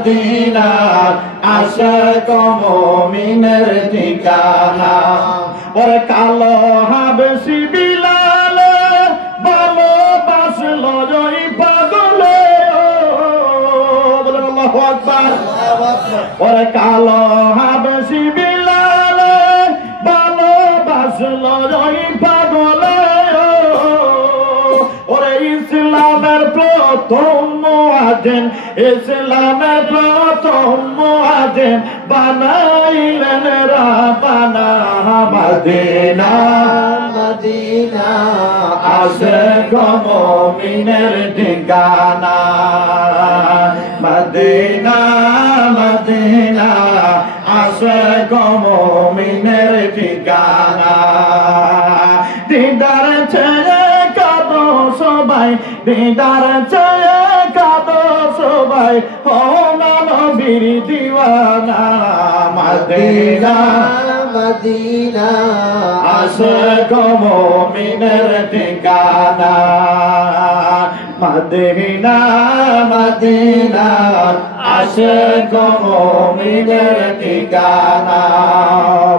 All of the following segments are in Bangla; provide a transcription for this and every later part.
মদিনা আশিক মুমিনের ঠিকানা। ওরে কালো হাবশি বিলাল ভালোবাসলো ওই পাগলে, বলেন আল্লাহু আকবার। ওরে কালো হাবশি বিলাল ভালোবাসলো ওই পাগলে, ওরে ইসলামের প্রথম মুয়াজ্জিন, ইসলামের প্রথম মুয়াজ্জিন বানাইলেন রাব্বানা মদিনা মদিনা আশিক মুমিনের ঠিকানা। মদিনা মদিনা আশিক মুমিনের ঠিকানা। দিদার চেয়ে কাঁদো সবাই, দিদার চেয়ে কাঁদো সবাই, ও নবীর দিওয়ানা। মদিনা মদিনা আশিক মুমিনের ঠিকানা। মদিনা মদিনা আশিক মুমিনের ঠিকানা।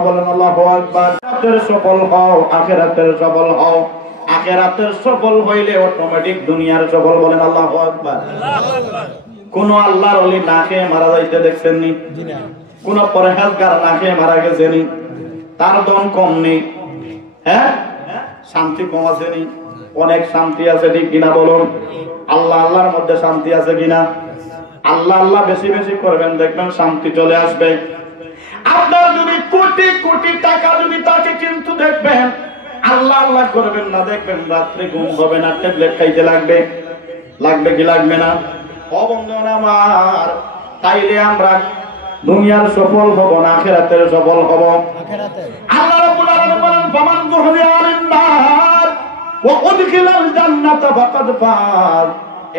বলেন আল্লাহু আকবার। আখিরাতের সফল হও, আখিরাতের সফল হও। আখিরাতের সফল হইলে অটোমেটিক দুনিয়ার সফল। বলেন আল্লাহু আকবার। কোন আল্লাহর ওলি না খেয়ে মারা যাইতে দেখছেন নি? কোন পরহেজগার না খেয়ে মারা গেছে নি? তার দম কম নেই, হ্যাঁ, শান্তি কম আছে নি? অনেক শান্তি আছে, ঠিক কিনা বলুন? আল্লাহ আল্লাহর মধ্যে শান্তি আছে কিনা? আল্লাহ আল্লাহ বেশি বেশি করবেন, দেখবেন শান্তি চলে আসবে। আপনার যদি কোটি কোটি টাকা যদি থাকে, কিন্তু দেখবেন আল্লাহ আল্লাহ করবেন না, দেখবেন রাত্রে ঘুম হবে না, ট্যাবলেট খাইতে লাগবে। লাগবে কি লাগবে না? ও বন্ধুগণ আমার, তাইলে আমরা দুনিয়ার সফল হব না আখিরাতের সফল হব? আল্লাহ রাব্বুল আলামিন বলেন, ফামান যুহদিয়া আনিন নার ওয়া উদখিলাল জান্নাতা ফাকাদ ফাজ।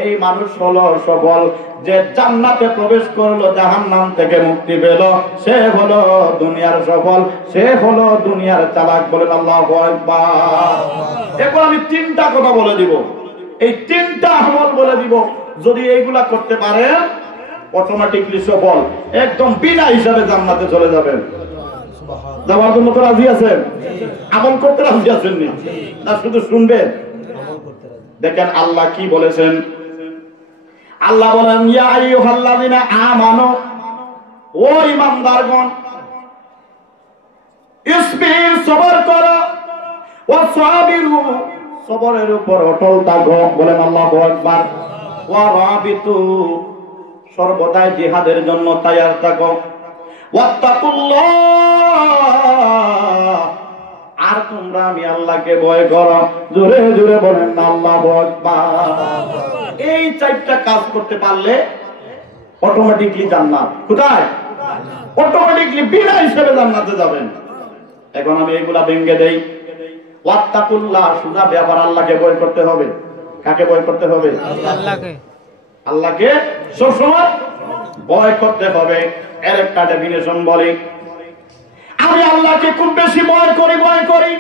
এই মানুষ হলো সফল, যে জান্নাতে প্রবেশ করলো, জাহান্নাম থেকে মুক্তি পেল, সে হলো দুনিয়ার সফল, সে হলো দুনিয়ার চালাক। বলেন আল্লাহু আকবার। এরপর আমি তিনটা কথা বলে দিব, এই তিনটা আমল বলে দিব, যদি এইগুলা করতে পারেন অটোমেটিকলি সফল, একদম বিনা হিসাবে জান্নাতে চলে যাবেন। যাওয়ার জন্য তো রাজি আছেন? আমল করতে রাজি আছেন না শুধু শুনবেন? দেখেন আল্লাহ কি বলেছেন। আল্লাহ বলেন, ইয়া আইয়ুহাল্লাযিনা আমানু, ও ঈমানদারগণ, ইসবির, সবর করো, ওয়াসাবিরু, সবরের উপর অটল থাকো। বলেন আল্লাহু আকবার। ওয়া রাবিতু, সর্বদাই জিহাদের জন্য তৈয়ার থাকো। ওয়াত্তাকুল্লাহ, আর তোমরা আমি আল্লাহকে ভয় করো। জোরে জোরে বলেন আল্লাহু আকবার। এই চারটা কাজ করতে পারলে অটোমেটিকলি জান্নাত। কোথায়? অটোমেটিকলি বিনা হিসেবে জান্নাতে যাবেন। এখন আমি এইগুলা ভেঙে দেই। ওয়াত্তাকুল্লাহ, সুজা ব্যাপার, আল্লাহকে ভয় করতে হবে। কাকে ভয় করতে হবে? আল্লাহকে। আল্লাহকে সবসময় ভয় করতে হবে। এর একটা ডেফিনেশন বলি, আমি আল্লাহকে খুব বেশি ভয় করি।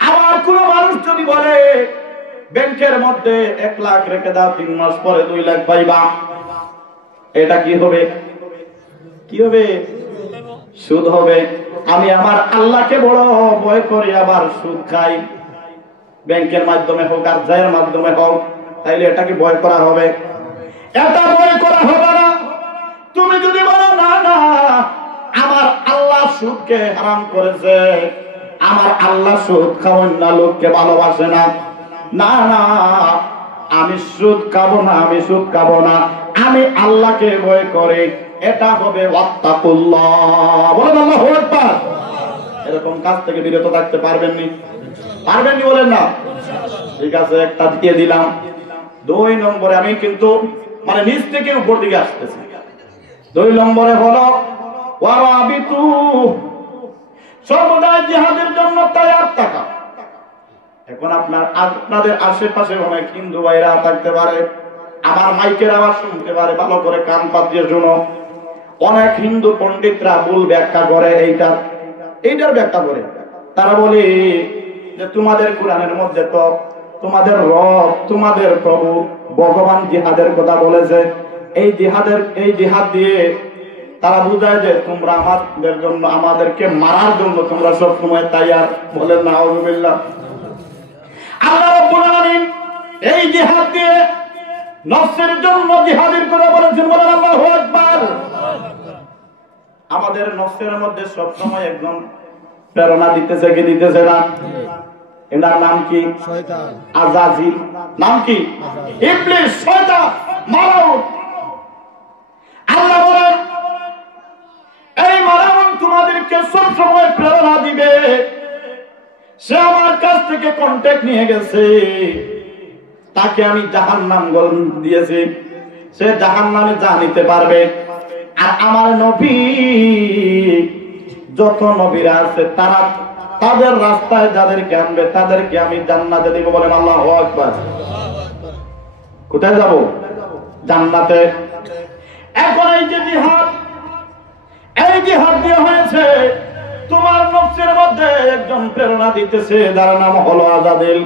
আবার কোন মানুষ যদি বলে ব্যাংকের মধ্যে 1 লাখ রেখে দাও, 3 মাস পরে 2 লাখ পাইবা, এটা কি হবে? কি হবে? সুদ হবে। আমি আমার আল্লাহকে বড় ভয় করি, আবার সুদ খাই, ব্যাংকের মাধ্যমে হোক আর যায়ের মাধ্যমে হোক, তাইলে এটা কি ভয় করা হবে? এটা ভয় করা হবে না। তুমি যদি বলো না না, আমার আল্লাহ সুদকে হারাম করেছে, আমার আল্লাহ সুদ খাওয়ান না, লোককে ভালোবাসে না, না না, আমি সুদ খাবো না, আমি সুদ খাবো না, আমি আল্লাহকে ভয় করি, এটা হবে ওয়াত্তাকুল্লাহ। বলেন আল্লাহু আকবার। এরকম কাজ থেকে বিরত থাকতে পারবেননি? পারবেননি বলেন না? ঠিক আছে, একটা দিয়ে দিলাম। 2 নম্বরে আমি কিন্তু মানে নিচ থেকে উপর দিকে আসতেছি। 2 নম্বরে হলো ওয়ারাবিতু, সর্বদা জিহাদের জন্য তৈয়ার থাকা। এখন আপনাদের আশেপাশে অনেক হিন্দু ভাইরা থাকতে পারে, আমার মাইকের আওয়াজ শুনতে পারে, ভালো করে কান পাতিয়ে শুনো। অনেক হিন্দু পণ্ডিতরা ভুল ব্যাখ্যা করে, এইটার ব্যাখ্যা করে। তারা বলে যে তোমাদের কোরআনের মধ্যে তো তোমাদের রব, তোমাদের প্রভু ভগবান জিহাদের কথা বলেছে, এই জিহাদ দিয়ে তারা বুঝায় যে তোমরা আমাদের জন্য, আমাদেরকে মারার জন্য তোমরা সব সময় তাইয়ার। বলেন নাউযুবিল্লাহ। আল্লাহ রাব্বুল আলামিন এই জিহাদ দিয়ে নফসের জন্য জিহাদের কথা বলেছেন। বলেন আল্লাহু আকবার। আমাদের নফসের মধ্যে সব সময় একজন প্রেরণা দিতেছে কি দিতেছে না? এটার নাম কি? শয়তান। আযাজিল। নাম কি? ইবলিস, শয়তান, মালাউন। আল্লাহ বলেন এই মালাউন তোমাদেরকে সব সময় প্রেরণা দিবে। সে আমার কাছ থেকে কন্টাক্ট নিয়ে গেছে, তাকে আমি জাহান্নাম দিয়েছি, সে জাহান্নামে যা নিতে পারবে। আর আমার নবী, যত নবীরা আছে তারা তাদের রাস্তায় যাদেরকে আনবে তাদেরকে আমি জান্নাতে দেব। বলেন আল্লাহু আকবার। কোথায় যাব? জান্নাতে। এখন এই যে জিহাদ, এই জিহাদ দিয়ে হয়েছে তোমার নফসের মধ্যে একজন প্রেরণা দিতেছে, যার নাম হলো আযাজিল।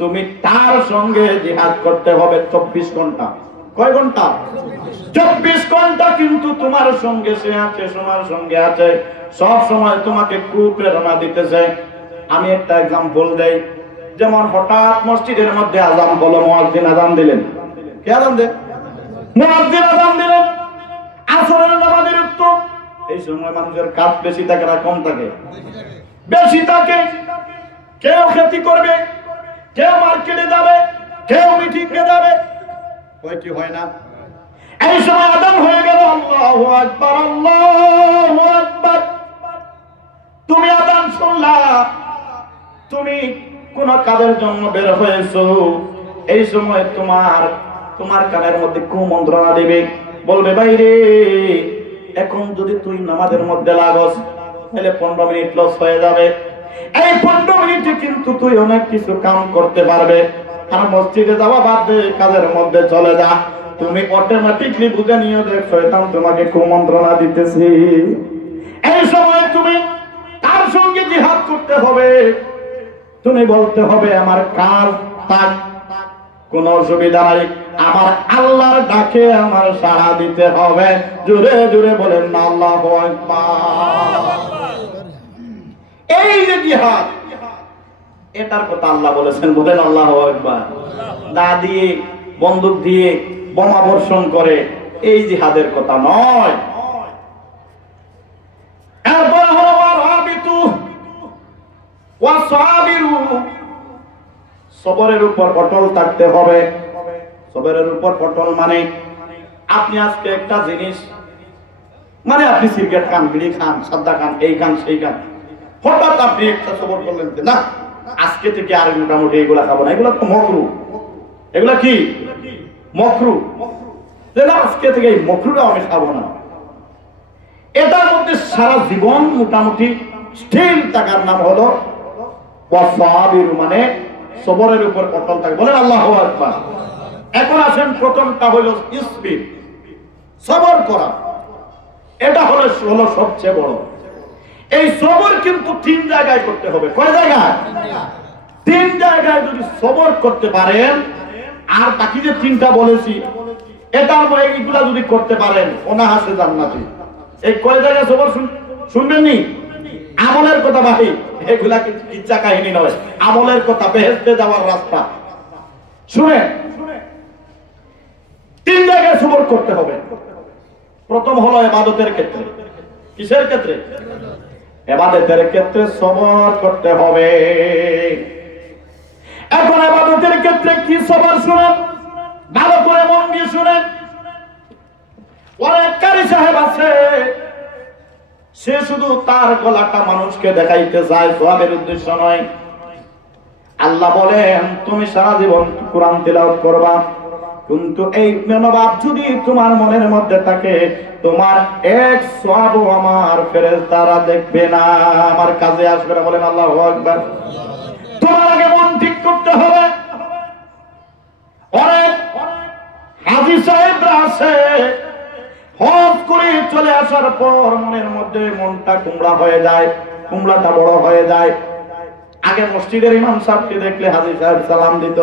তুমি তার সঙ্গে জিহাদ করতে হবে 24 ঘন্টা। কয় ঘন্টা? 24 ঘন্টা। কিন্তু তোমার সঙ্গে সে আছে, তোমার সঙ্গে আছে, সব সময় তোমাকে কুপ্রেরণা দিতেছে। আমি একটা এক্সাম্পল দেই। যেমন হঠাৎ মসজিদের মধ্যে আযান হলো, মুয়াজ্জিন আযান দিলেন। কে আযান দেন? মুয়াজ্জিন আযান দিলেন। আসরের নামাজের উত্তর। এই সময় মানুষের কাজ বেশি থাকে না কম থাকে? বেশি থাকে। কেউ খেতি করবে, কেউ মার্কেটে যাবে, কেউ মিটিংয়ে যাবে, হয় কি হয় না? এই সময় আযান হয়ে গেল, আল্লাহু আকবার, আল্লাহু আকবার। তুমি আযান শুনলা, তুমি কোন কাজের জন্য বের হয়েছো, এই সময় তোমার কানের মধ্যে কুমন্ত্রণা দিবে, বলবে বাইরে এখন যদি তুই নামাজের মধ্যে লাগস তাহলে 15 মিনিট লস হয়ে যাবে। এই 15 মিনিটে কিন্তু তুই অনেক কিছু কাম করতে পারবে। আর মসজিদে যাওয়া বাদ দে, কাজের মধ্যে চলে যা। তুমি অটোমেটিকলি বুঝে নিও যে শয়তান তোমাকে কুমন্ত্রণা দিতেছে। এই সময় তুমি তার সঙ্গে জিহাদ করতে হবে। তুমি বলতে হবে আমার কাজ তাক, কোন অসুবিধা নাই, আমার আল্লাহর ডাকে আমার সাড়া দিতে হবে। জোরে জোরে বলেন না আল্লাহু আকবার। এই যে জিহাদ, এটার কথা আল্লাহ বলেছেন। বলেন আল্লাহু আকবার। দা দিয়ে, বন্দুক দিয়ে বোমা বর্ষণ করে এই জিহাদের কথা নয়। এরপর হলো ওয়ারাবিতু ওয়াসাবিরু, সবরের উপর অটল থাকতে হবে। সবরের উপর অটল মানে আপনি আজকে একটা জিনিস, মানে আপনি সিগারেট খান, বিড়ি খান, সাদা খান, এই খান সেই খান, হঠাৎ আপনি একটা সবর করলেন যে না আজকে থেকে আর মোটামুটি এগুলা খাবো না, এগুলা তো মকরু। এগুলা কি? মকরু। যে না আজকে থেকে এই মকরুটা আমি খাবো না। এটার মধ্যে সারা জীবন মোটামুটি স্থির থাকার নাম হলো ওয়াসাবির, মানে সবরের উপর অটল থাকে। বলেন আল্লাহু আকবার। এখন আসেন প্রথমটা হলো ইসবির, সবর করা। এটা হলো সবচেয়ে বড়। এই সবর কিন্তু 3 জায়গায় করতে হবে। কয় জায়গায়? 3 জায়গায় যদি সবর করতে পারেন, আর বাকি যে 3টা বলেছি এটার মধ্যে এইগুলা যদি করতে পারেন অনায়াসে জান্নাতে। এই কয় জায়গায় সবর শুনবেন নি? আমলের কথা ভাই, এগুলা কিন্তু কিচ্ছা কাহিনী নয়, আমলের কথা, বেহেশতে যাওয়ার রাস্তা। শুনে 3 জায়গায় সবর করতে হবে। প্রথম হলো ইবাদতের ক্ষেত্রে। কিসের ক্ষেত্রে? ইবাদতের ক্ষেত্রে সবর করতে হবে। এখন ইবাদতের ক্ষেত্রে কি সবর শুনেন, ভালো করে মন দিয়ে শুনেন। অনেক কারি সাহেব আছে, সে শুধু তার গলাটা মানুষকে দেখাইতে চায়, সওয়াবের উদ্দেশ্য নয়। আল্লাহ বলেন তুমি সারা জীবন কোরআন তিলাওয়াত করবা, কিন্তু এই মনোভাব যদি তোমার মনের মধ্যে থাকে, তোমার এক সওয়াবও আমার ফেরেশতারা দেখবে না, আমার কাজে আসবে না। বলেন আল্লাহু আকবার। তোমার আগে মন ঠিক করতে হবে। অনেক হাজী সাহেবরা আছে, হজ করে চলে আসার পর মনের মধ্যে মনটা কুমড়া হয়ে যায়, কুমড়াটা বড় হয়ে যায়। আগে মসজিদের ইমাম সাহেবকে দেখলে হাজী সাহেব সালাম দিত,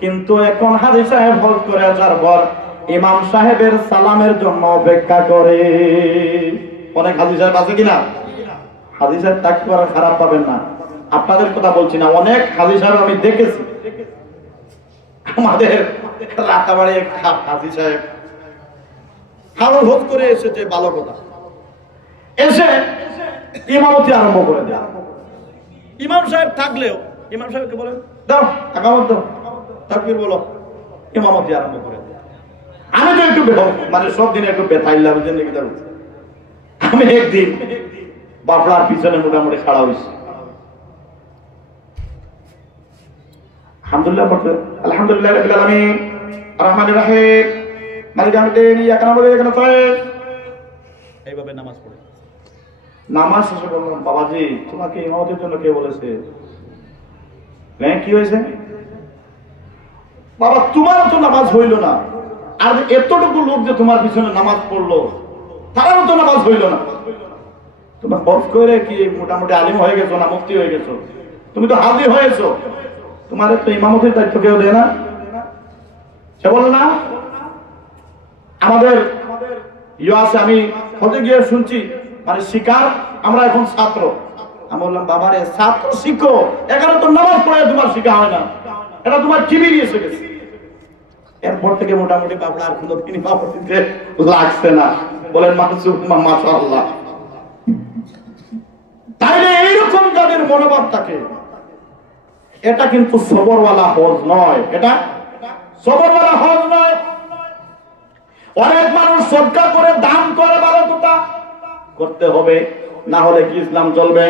কিন্তু এখন হাজী সাহেব হজ করে আসার পর ইমাম সাহেবের সালামের জন্য অপেক্ষা করে। অনেক হাজী সাহেব আছে কিনা? হাজী সাহেব তাকবীর করা খারাপ পাবেন না, আপনাদের কথা বলছি না। অনেক হাজী সাহেব আমি দেখেছি, আমাদের রাতাবাড়ি এক হাজী সাহেব হাওড় হোদ করে এসেছে, ভালো কথা, এসে ইমামতি আরম্ভ করে দেয়। ইমাম সাহেব থাকলেও ইমাম সাহেবকে বলেন দাও আকামত দাও, তাকবীর বলো, ইমামতি আরম্ভ করে দেয়। আমি তো একটু মানে সব দিনে একটু বেতাইলাম, আমি একদিন বাপড়ার পিছনে মোটামুটি খাড়া হয়েছি। আলহামদুলিল্লাহ আলহামদুলিল্লাহ রাব্বিল আলামিন আররহমানির রহিম মালিক ইয়াউমিদ্দিন ইয়াকা না'বুদু ওয়া ইয়াকা নাস্তাঈন, এইভাবে নামাজ পড়ে। নামাজ শেষে বললাম, বাবাজি তোমাকে ইমামতের জন্য কে বলেছে? কি হয়েছে? বাবা তোমার তো নামাজ হইল না, আর এতটুকু লোক যে তোমার পিছনে নামাজ পড়লো তারাও তো নামাজ হইল না। তোমার হজ করে কি মোটামুটি আলিম হয়ে গেছো না মুফতি হয়ে গেছো? তুমি তো হাজি হয়েছো, তোমার তো ইমামতির দায়িত্ব কেউ দেয় না। সে বল না আমাদের আছে, আমি হজে গিয়ে শুনছি মানে শিকার, আমরা এখন ছাত্র। আমি বললাম বাবারে ছাত্র শিখো, এখানে তো নামাজ পড়ে তোমার শিখা হয় না, এটা তোমার টিভি এসে গেছে। এরপর থেকে মোটামুটি বাবলা আর কোনো তিনি বাবুতে লাগছে না। বলেন মাশাআল্লাহ। তাইলে এইরকম যাদের মনোভাব থাকে, এটা কিন্তু সবরওয়ালা হজ নয়, এটা সবরওয়ালা হজ নয়। অনেক মানুষ সদকা করে দান করে, ভালো কথা করতে হবে, না হলে কি ইসলাম চলবে?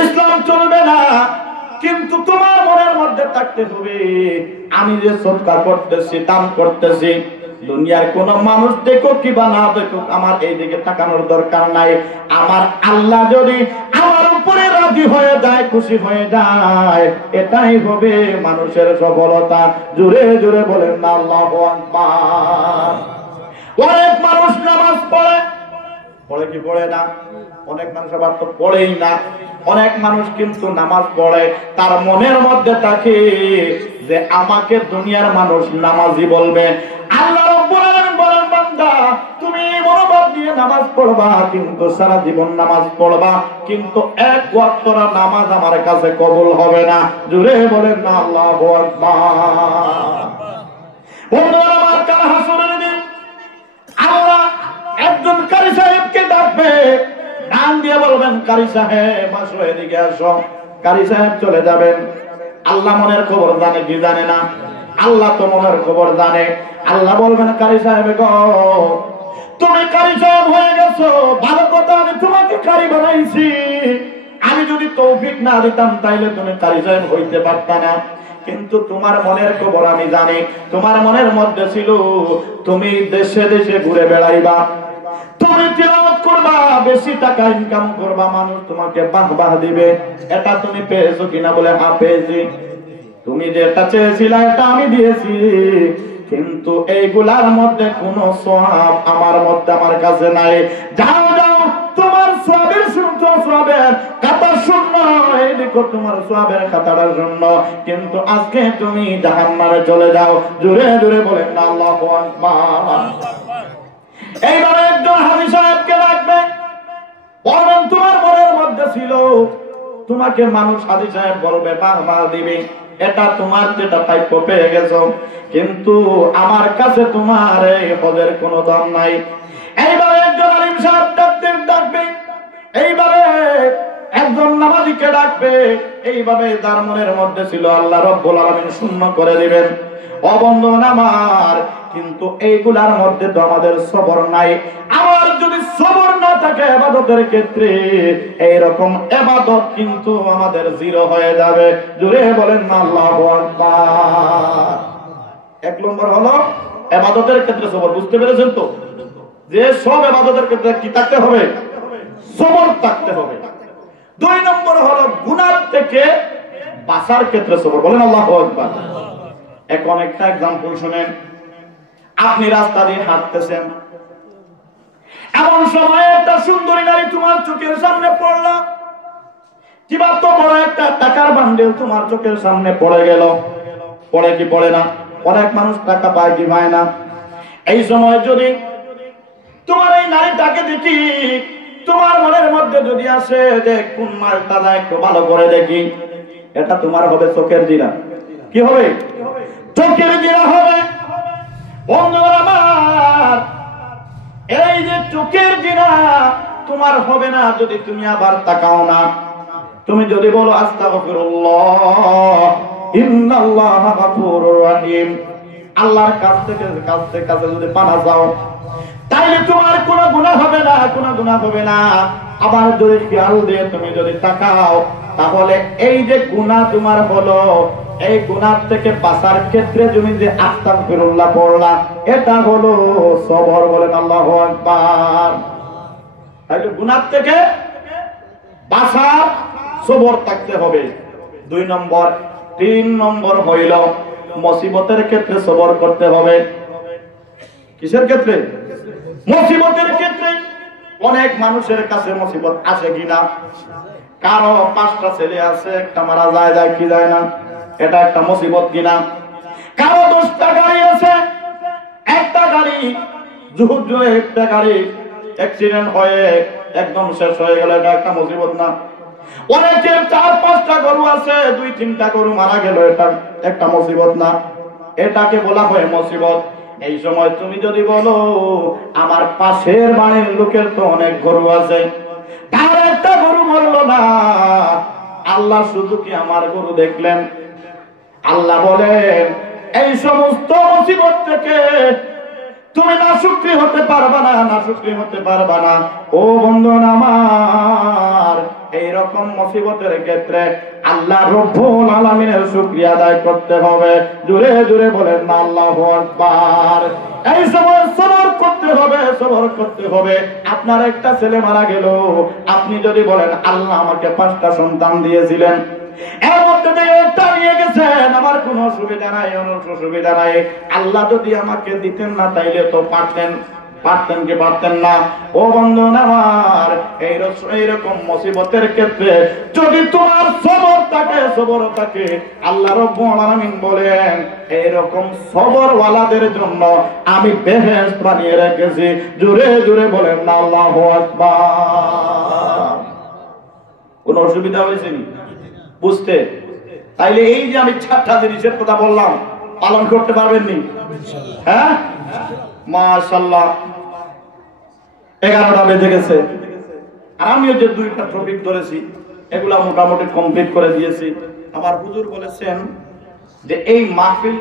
ইসলাম চলবে না। কিন্তু তোমার মনের মধ্যে থাকতে হবে আমি যে সদকা করতেছি, দান করতেছি, দুনিয়ার কোন মানুষ দেখো কিবা না দেখো, আমার এই দিকে তাকানোর দরকার নাই। আমার আল্লাহ যদি আমার উপরে রাজি হয়ে যায়, খুশি হয়ে যায়, এটাই হবে মানুষের সফলতা। জোরে জোরে বলেন না আল্লাহু আকবার। অনেক মানুষ নামাজ পড়ে, পড়ে কি পড়ে না? অনেক মানুষ আবার তো পড়েই না। অনেক মানুষ কিন্তু নামাজ পড়ে, তার মনের মধ্যে থাকে যে আমাকে দুনিয়ার মানুষ নামাজি বলবে। আল্লাহ রাব্বুল আলামিন বলেন বান্দা তুমি মনোভাব নিয়ে নামাজ পড়বা, কিন্তু সারা জীবন নামাজ পড়বা, কিন্তু এক ওয়াক্ত নামাজ আমার কাছে কবুল হবে না। জোরে বলেন না আল্লাহু আকবার। বন্ধুরা আমার, কাল হাসরের দিন আল্লাহ একজন কারি সাহেবকে ডাকবে, ডান দিয়ে বলবেন কারি সাহেব আসো, এদিকে আসো। কারি সাহেব চলে যাবেন। আল্লাহ মনের খবর জানে কি জানে না? আল্লাহ তো মনের খবর জানে। আল্লাহ বলবেন কারি সাহেব গো, তুমি কারি সাহেব হয়ে গেছো, ভালো কথা, আমি তোমাকে কারি বানাইছি। আমি যদি তৌফিক না দিতাম তাইলে তুমি কারি সাহেব হইতে পারতা না। কিন্তু তোমার মনের খবর আমি জানি। তোমার মনের মধ্যে ছিল তুমি দেশে দেশে ঘুরে বেড়াইবা, তুমি তিলাওয়াত করবা, বেশি টাকা ইনকাম করবা, মানুষ তোমাকে বাহবাহ দিবে। এটা তুমি পেয়েছো কিনা? বলে হ্যাঁ পেয়েছি। তুমি যেটা চেয়েছিলে এটা আমি দিয়েছি, কিন্তু এইগুলার মধ্যে কোনো সওয়াব আমার মধ্যে আমার কাছে নাই। যাও যাও, তোমার সওয়াবের সওয়াবের খাতা শূন্য, এই দেখো তোমার সওয়াবের খাতাটা শূন্য, কিন্তু আজকে তুমি জাহান্নামে চলে যাও। জোরে জোরে বলেন না আল্লাহু আকবার। এইবারে একজন হাজী সাহেবকে ডাকবে, বলবেন তোমার মনের মধ্যে ছিল তোমাকে মানুষ হাজী সাহেব বলবে, বাহবাহ দিবে, এটা তোমার যেটা প্রাপ্য পেয়ে গেছো, কিন্তু আমার কাছে তোমার এই হজের কোনো দাম নাই। এইবারে একজন আলিম সাহেব ডাকবে, এইবারে একজন নামাজীকে ডাকবে, এইভাবে যার মনের মধ্যে ছিল আল্লাহ রাব্বুল আলামিন শূন্য করে দিবেন। ও বন্ধুগণ আমার, কিন্তু এইগুলার মধ্যে তো আমাদের সবর নাই। আমার যদি সবর না থাকে ইবাদতের ক্ষেত্রে, এইরকম ইবাদত কিন্তু আমাদের জিরো হয়ে যাবে। জোরে বলেন না আল্লাহু আকবার। এক নম্বর হলো ইবাদতের ক্ষেত্রে সবর। বুঝতে পেরেছেন তো যে সব ইবাদতের ক্ষেত্রে কি থাকতে হবে? সবর থাকতে হবে। দুই নম্বর হলো গুনাহ থেকে বাঁচার ক্ষেত্রে সবর। বলেন আল্লাহু আকবার। এখন একটা एग्जांपल শুনেন। আপনি রাস্তা দিয়ে হাঁটতেছেন, এমন সময় একটা সুন্দরী নারী তোমার চোখের সামনে পড়লো, কিবা তো বড় একটা টাকার বান্ডেল তোমার চোখের সামনে পড়ে গেল। পড়ে কি পড়ে না? অনেক মানুষ টাকা পায় কি পায় না? এই সময় যদি তোমার এই নারীটাকে দেখি, তোমার মনের মধ্যে যদি আসে যে কোন মালটা একটু ভালো করে দেখি, এটা তোমার হবে চোখের জিনা। কি হবে? চোখের জিনা হবে। বন্ধুরা আমার, এই যে চোখের জিনা তোমার হবে না যদি তুমি আবার তাকাও না। তুমি যদি বলো আস্তাগফিরুল্লাহ ইন্নাল্লাহা গফুরুর রহিম, আল্লাহর কাছ থেকে কাছে যদি পানা যাও, তাইলে তোমার কোনো গুনাহ হবে না, কোনো গুনাহ হবে না। আবার যদি খেয়াল দিয়ে তুমি যদি তাকাও, তাহলে এই যে গুনাহ তোমার হলো, এই গুনাহ থেকে বাঁচার ক্ষেত্রে তুমি যে আস্তাগফিরুল্লাহ পড়লা, এটা হলো সবর। বলেন আল্লাহু আকবার। তাইলে গুনাহ থেকে বাঁচার সবর থাকতে হবে। 2 নম্বর। 3 নম্বর হইল মুসিবতের ক্ষেত্রে সবর করতে হবে। কিসের ক্ষেত্রে? মুসিবতের ক্ষেত্রে। অনেক মানুষের কাছে মুসিবত আসে কিনা? কারো 5টা ছেলে আছে, একটা মারা যায় কি যায় না, এটা একটা মুসিবত কিনা? কারো 10টা গাড়ি আছে, একটা গাড়ি যুদ্ধ জয়ে একটা গাড়ি অ্যাক্সিডেন্ট হয়ে একদম শেষ হয়ে গেল, এটা একটা মুসিবত না? অনেকের 4-5টা গরু আছে, 2-3টা গরু মারা গেল, এটা একটা মুসিবত না? এটাকে বলা হয় মুসিবত। এই সময় তুমি যদি বলো আমার পাশের বাড়ির লোকের তো অনেক গরু আছে, তার একটা গরু মরলো না, আল্লাহ শুধু কি আমার গরু দেখলেন? আল্লাহ বলেন এই সমস্ত মুসিবত থেকে তুমি নাশুকরি হতে পারবা না, নাশুকরি হতে পারবা না। ও বন্ধু আমার, এইরকম মুসিবতের ক্ষেত্রে আল্লাহ রব্বুল আলামিনের শুকরিয়া আদায় করতে হবে। জোরে জোরে বলেন না আল্লাহু আকবার। এই সময় সবর করতে হবে, সবর করতে হবে। আপনার একটা ছেলে মারা গেল, আপনি যদি বলেন আল্লাহ আমাকে 5টা সন্তান দিয়েছিলেন, এর মধ্যে থেকে একটা নিয়ে গেছেন, আমার কোনো অসুবিধা নাই, অসুবিধা নাই, আল্লাহ যদি আমাকে দিতেন না তাইলে তো পারতেন কি পারতেন না? ও বন্ধু আমার, এইরকম মুসিবতের ক্ষেত্রে যদি তোমার সবর থাকে, আল্লাহ রাব্বুল আলামিন বলেন এইরকম সবরওয়ালাদের জন্য আমি বেহেশত বানিয়ে রেখেছি। জোরে জোরে বলেন না আল্লাহু আকবার। কোন অসুবিধা হয়েছে নি বুঝতে? তাইলে এই যে আমি 4টা জিনিসের কথা বললাম, পালন করতে পারবেন নি? হ্যাঁ, মাশাআল্লাহ। 11টা বেজে গেছে, আর আমিও যে 2টা টপিক ধরেছি এগুলা মোটামুটি কমপ্লিট করে দিয়েছি। আমার হুজুর বলেছেন যে এই মাহফিল